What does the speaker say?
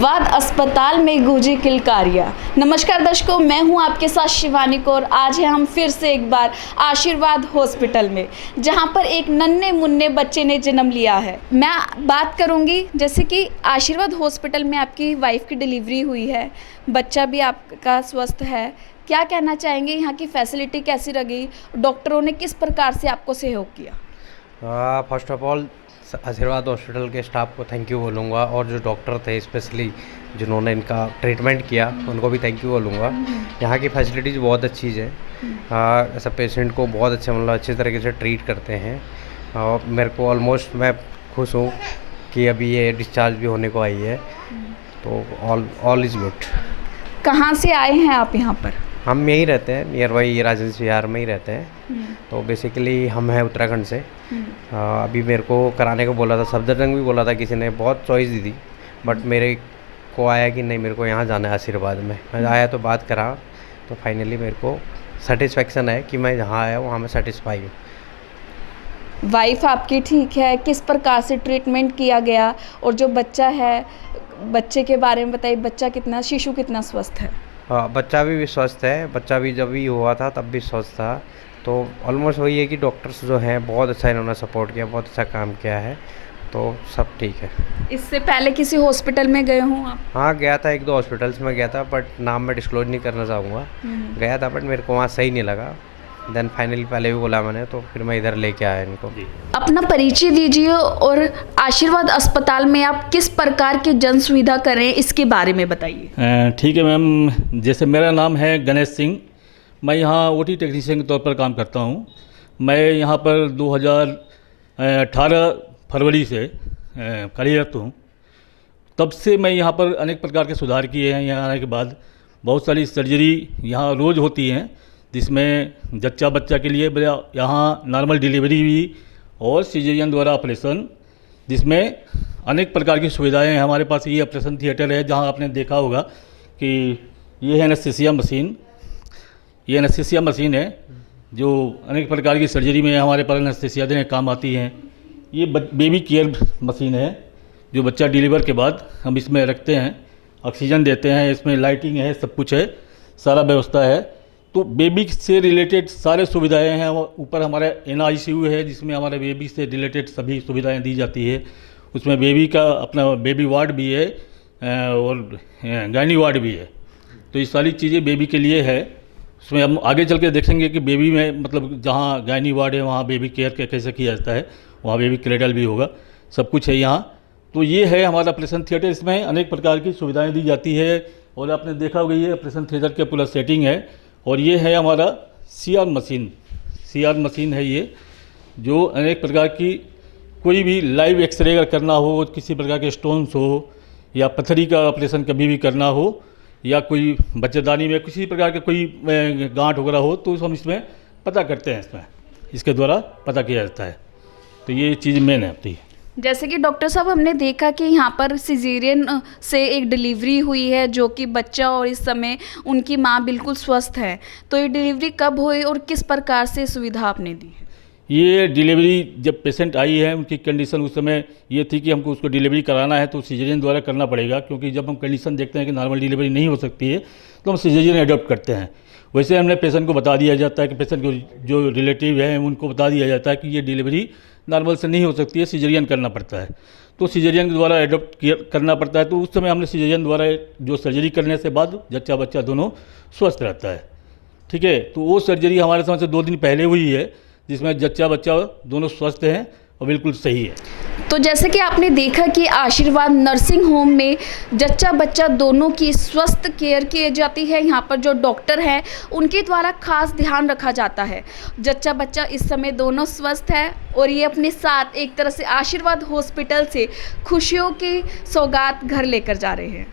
आशीर्वाद अस्पताल में गूंजी किलकारियां। नमस्कार दर्शकों, मैं हूं आपके साथ शिवानी कौर। आज है हम फिर से एक बार आशीर्वाद हॉस्पिटल में, जहां पर एक नन्हे मुन्ने बच्चे ने जन्म लिया है। मैं बात करूंगी जैसे कि आशीर्वाद हॉस्पिटल में आपकी वाइफ की डिलीवरी हुई है, बच्चा भी आपका स्वस्थ है। क्या कहना चाहेंगे, यहाँ की फैसिलिटी कैसी लगी, डॉक्टरों ने किस प्रकार से आपको सहयोग किया? फर्स्ट ऑफ ऑल आशीर्वाद हॉस्पिटल के स्टाफ को थैंक यू बोलूँगा, और जो डॉक्टर थे स्पेशली जिन्होंने इनका ट्रीटमेंट किया उनको भी थैंक यू बोलूँगा। यहाँ की फैसिलिटीज़ बहुत अच्छी है। ऐसा पेशेंट को बहुत अच्छे मतलब अच्छे तरीके से ट्रीट करते हैं, और मेरे को ऑलमोस्ट मैं खुश हूँ कि अभी ये डिस्चार्ज भी होने को आई है, तो ऑल इज़ गुड। कहाँ से आए हैं आप यहाँ पर? हम यहीं रहते हैं, नियर बाई राजस्थान विहार में ही रहते हैं। तो बेसिकली हम हैं उत्तराखंड से। अभी मेरे को कराने को बोला था, सफदरजंग भी बोला था किसी ने, बहुत चॉइस दी थी, बट मेरे को आया कि नहीं मेरे को यहाँ जाना है आशीर्वाद में। मैं आया तो बात करा, तो फाइनली मेरे को सेटिस्फेक्शन है कि मैं जहाँ आया वहाँ मैं सेटिस्फाई हूँ। वाइफ आपकी ठीक है? किस प्रकार से ट्रीटमेंट किया गया? और जो बच्चा है, बच्चे के बारे में बताइए, बच्चा कितना, शिशु कितना स्वस्थ है? बच्चा भी स्वस्थ है। बच्चा भी जब भी हुआ था तब भी स्वस्थ था। तो ऑलमोस्ट वही है कि डॉक्टर्स जो हैं बहुत अच्छा इन्होंने सपोर्ट किया, बहुत अच्छा काम किया है, तो सब ठीक है। इससे पहले किसी हॉस्पिटल में गए हों आप? हाँ, गया था, एक दो हॉस्पिटल्स में गया था, बट नाम मैं डिस्क्लोज नहीं करना चाहूँगा। गया था बट मेरे को वहाँ सही नहीं लगा। देन फाइनली पहले भी बोला मैंने, तो फिर मैं इधर लेके आया इनको। अपना परिचय दीजिए, और आशीर्वाद अस्पताल में आप किस प्रकार की जन सुविधा करें इसके बारे में बताइए। ठीक है मैम, जैसे मेरा नाम है गणेश सिंह, मैं यहाँ ओटी टेक्नीशियन के तौर पर काम करता हूँ। मैं यहाँ पर 2018 फरवरी से कार्यरत हूँ। तब से मैं यहाँ पर अनेक प्रकार के सुधार किए हैं। यहाँ आने के बाद बहुत सारी सर्जरी यहाँ रोज़ होती हैं, जिसमें जच्चा बच्चा के लिए यहाँ नॉर्मल डिलीवरी भी और सिजेरियन द्वारा ऑपरेशन, जिसमें अनेक प्रकार की सुविधाएं हैं हमारे पास। ये ऑपरेशन थिएटर है, जहाँ आपने देखा होगा कि ये है एनेस्थीसिया मशीन। ये एनेस्थीसिया मशीन है जो अनेक प्रकार की सर्जरी में हमारे पास एनेस्थीसिया देने काम आती हैं। ये बेबी केयर मशीन है, जो बच्चा डिलीवर के बाद हम इसमें रखते हैं, ऑक्सीजन देते हैं, इसमें लाइटिंग है, सब कुछ है, सारा व्यवस्था है। तो बेबी से रिलेटेड सारे सुविधाएं हैं। ऊपर हमारा NICU है, जिसमें हमारे बेबी से रिलेटेड सभी सुविधाएं दी जाती है। उसमें बेबी का अपना बेबी वार्ड भी है और गायनी वार्ड भी है। तो ये सारी चीज़ें बेबी के लिए है। उसमें हम आगे चल के देखेंगे कि बेबी में मतलब जहाँ गायनी वार्ड है वहाँ बेबी केयर कैसे किया जाता है, वहाँ बेबी क्रेडल भी होगा, सब कुछ है यहाँ। तो ये है हमारा ऑपरेशन थिएटर, इसमें अनेक प्रकार की सुविधाएँ दी जाती है। और आपने देखा होगा ये ऑपरेशन थिएटर का पूरा सेटिंग है। और ये है हमारा CR मशीन है ये, जो अनेक प्रकार की कोई भी लाइव एक्सरे अगर करना हो, किसी प्रकार के स्टोन्स हो या पथरी का ऑपरेशन कभी भी करना हो, या कोई बच्चेदानी में किसी प्रकार का कोई गांठ वगैरह हो, तो हम इसमें पता करते हैं, इसके द्वारा पता किया जाता है। तो ये चीज़ मेन है अपनी। जैसे कि डॉक्टर साहब, हमने देखा कि यहाँ पर सिजेरियन से एक डिलीवरी हुई है, जो कि बच्चा और इस समय उनकी माँ बिल्कुल स्वस्थ है। तो ये डिलीवरी कब हुई और किस प्रकार से सुविधा आपने दी है? ये डिलीवरी जब पेशेंट आई है, उनकी कंडीशन उस समय ये थी कि हमको उसको डिलीवरी कराना है, तो सिजेरियन द्वारा करना पड़ेगा, क्योंकि जब हम कंडीशन देखते हैं कि नॉर्मल डिलीवरी नहीं हो सकती है, तो हम सिजेरियन एडॉप्ट करते हैं। वैसे हमने पेशेंट को बता दिया जाता है कि पेशेंट को जो रिलेटिव है उनको बता दिया जाता है कि ये डिलीवरी नॉर्मल से नहीं हो सकती है, सिजेरियन करना पड़ता है। तो सिजेरियन के द्वारा एडॉप्ट करना पड़ता है। तो उस समय हमने सिजेरियन द्वारा जो सर्जरी करने से बाद जच्चा बच्चा दोनों स्वस्थ रहता है। ठीक है, तो वो सर्जरी हमारे समझ से 2 दिन पहले हुई है, जिसमें जच्चा बच्चा दोनों स्वस्थ हैं और बिल्कुल सही है। तो जैसे कि आपने देखा कि आशीर्वाद नर्सिंग होम में जच्चा बच्चा दोनों की स्वस्थ केयर की जाती है। यहाँ पर जो डॉक्टर हैं उनके द्वारा खास ध्यान रखा जाता है। जच्चा बच्चा इस समय दोनों स्वस्थ है, और ये अपने साथ एक तरह से आशीर्वाद हॉस्पिटल से खुशियों की सौगात घर लेकर जा रहे हैं।